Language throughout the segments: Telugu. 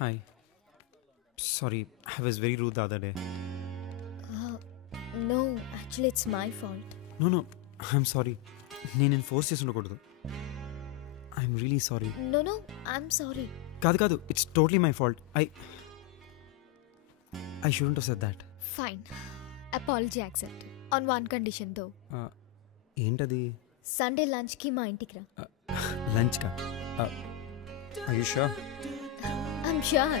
Hi. Sorry, I was very rude the other day. No, actually it's my fault. No, I'm sorry. నేను ఫోర్స్ చేసి ఉండకూడదు. I'm really sorry. No, I'm sorry. కాదు, it's totally my fault. I shouldn't have said that. Fine. Apology accepted. On one condition though. ఏంటది? Sunday lunch కి మా ఇంటికి రా. లంచ్ కా? Are you sure? I'm sure.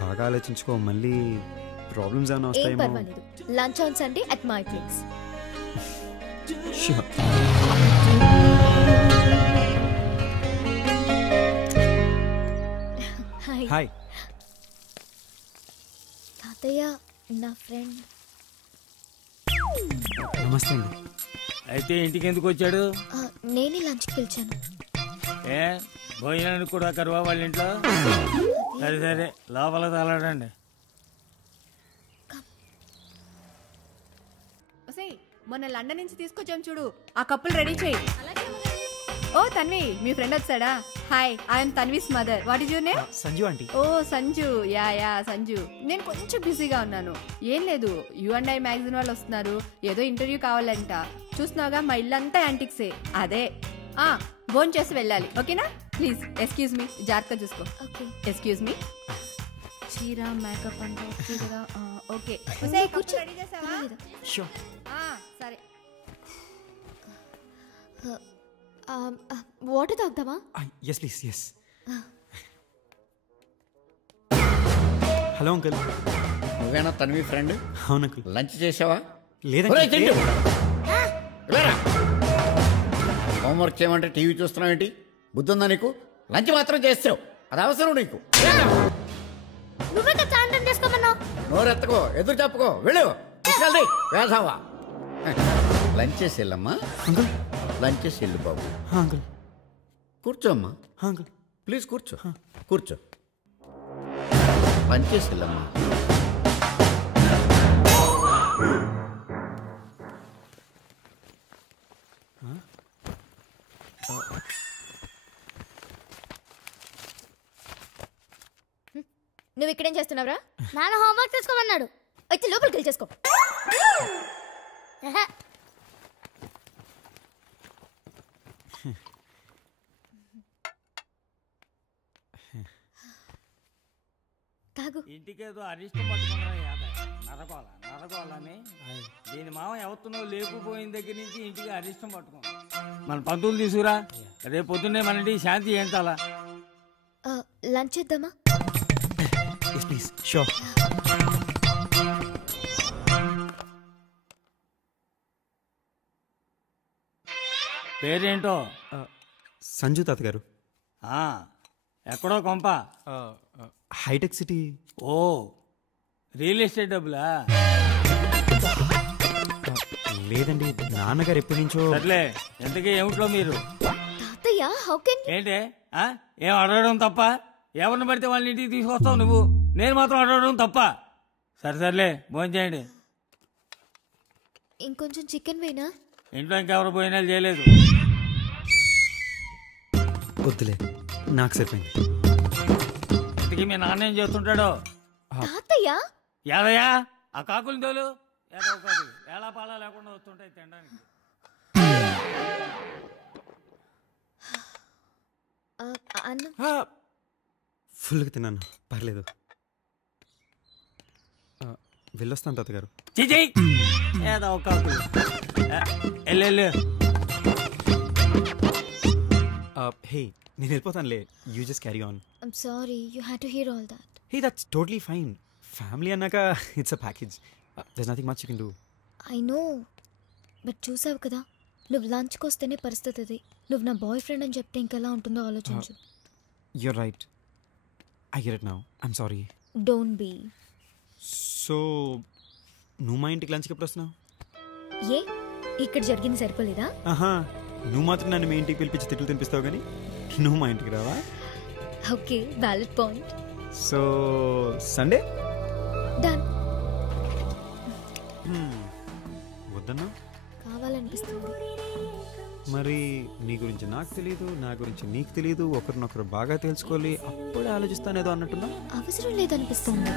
బాగా ఆలోచించుకో, మళ్ళీ ప్రాబ్లమ్స్ ఏమైనా ఏం వస్తాయేమో. పర్వాలేదు. Lunch on Sunday at my place. Sure. Hi. తాతయ్య, నా ఫ్రెండ్. నమస్తే అండి. అయితే ఇంటికి ఎందుకు వచ్చాడు? నేనే లంచ్కి పిలిచాను. ఏ భోజనానికి కూడా కరువా వాళ్ళ ఇంట్లో? సరే లోపల తలాడండి. మొన్న లండన్ నుంచి తీసుకొచ్చాం చూడు, ఆ కప్పులు రెడీ చేయి. ఓ తన్వి, మీ ఫ్రెండ్ వచ్చాడా? Hi, I'm Tanvi's mother. What is your name? Sanju aunty. Oh Sanju, yeah Sanju. నేను కొంచెం బిజీగా ఉన్నాను. ఏం లేదు, U&I మ్యాగజైన్ వాళ్ళు వస్తున్నారు, ఏదో ఇంటర్వ్యూ కావాలంట. చూస్తున్నావుగా మా ఇల్లంతా యాంటిక్సే. అదే భోజనం చేసి వెళ్ళాలి, ఓకేనా? ప్లీజ్ ఎక్స్క్యూజ్ మీ, జాగ్రత్తగా చూసుకో. ఓకే. Excuse me. చీర మేకప్ అంటే ఓకే కదా? ఓకే. కూర్చో. రెడీ చేసావా? Sure. సరే. వాటర్ తాగుతావా? Yes, please, yes. Hello uncle. నువ్వేనా తన్వి ఫ్రెండ్? అవును అంకుల్. లంచ్ చేసావా? లేదండి. హోంవర్క్ చేయమంటే టీవీ చూస్తున్నావు ఏంటి? బుద్ధుందా నీకు? లంచ్ మాత్రం చేస్తావు, అది అవసరం నీకు. నోరెత్తుకో, ఎదురు చెప్పుకో, వెళ్ళు. వేసావా? లంచ్ చేసి వెళ్ళమ్మా. అంకుల్. లంచ్ చేసి వెళ్ళు బాబు. అంకుల్. కూర్చోమ్మా. అంకుల్ ప్లీజ్ కూర్చో. కూర్చో. లంచ్ చేసి వెళ్ళమ్మా. నువ్వు ఇక్కడేం చేస్తున్నావురా? నాన్న హోంవర్క్ చేసుకోమన్నాడు. అయితే లోపలికి వెళ్ళి చేసుకో. తాగు. ఇంటికేదో అరిష్టం పట్టుకున్నా నరకోవాలని దీని మామ ఎవరినో లేకపోయిన దగ్గర నుంచి ఇంటికి అరిష్టం పట్టుకున్నా. మన పంతులు తీసుకురా, రేపు పొద్దున్నే మన ఇంటికి శాంతి ఏంటాలా? లంచ్ చేద్దామా? Yes, please. Sure. పేరేంటో? సంజు తాత గారు. ఎక్కడో కొంప? హైటెక్ సిటీ. ఓ, రియల్ ఎస్టేట్ డబ్బులా? లేదండి, నాన్నగారు ఎప్పటి నుంచో. సర్లే, ఎంతకీ ఏమిట్లో మీరు? తాతయ్య, హౌ కెన్ ఏంటే ఏం అడగడం తప్ప? ఎవరిని పడితే వాళ్ళ ఇంటికి తీసుకొస్తావు నువ్వు, నేను మాత్రం అడగడం తప్ప? సర్లే భోజనం చేయండి. ఇంకొంచెం చికెన్ వేనా? ఇంట్లో ఇంకెవరు భోజనాలు చేయలేదు. వద్దులే, నాకు సరిపోయింది. ఇంతకీ మీ నాన్న ఏం చేస్తుంటాడో? తాతయ్య, యాదయ్యా ఆ కాకులు తోలు. ఏదో కాదు, ఎలా పాలా లేకుండా వస్తుంటాయి తినడానికి. ఫుల్గా తిన్నాను, పర్లేదు. వెళ్ళొస్తాను తాతగారు. చిజయ్ ఏదో కాకులు. వెళ్ళు. హే, నేను వెళ్ళిపోతానులే. You just carry on. I'm sorry you had to hear all that. Hey, that's totally fine. Family అన్నాక it's a package. There's nothing much you can do. I know, but చూసావు కదా, నువ్వు లంచ్కి వస్తేనే పరిస్థితి అది. నువ్వు నా బాయ్ ఫ్రెండ్ అని చెప్తే ఇంకెలా ఉంటుందో ఆలోచించు. You're right, I get it now. I'm sorry. Don't be. So నువ్వు మా ఇంటికి లంచ్కి ఎప్పుడు వస్తున్నావు? ఏ, ఇక్కడ జరిగింది సరిపోలేదా? నువ్వు మాత్రం నన్ను మీ ఇంటికి పిలిపించి తిట్లు తినిపిస్తావు, కానీ నువ్వు మా ఇంటికి రావా? Okay, valid point. So Sunday done. వద్దన్నా? కావాలనిపిస్తుంది. మరి నీ గురించి నాకు తెలియదు, నా గురించి నీకు తెలియదు, ఒకరినొకరు బాగా తెలుసుకోవాలి, అప్పుడే ఆలోచిస్తానేదో అన్నట్టున్నా. అవసరం లేదనిపిస్తుంది.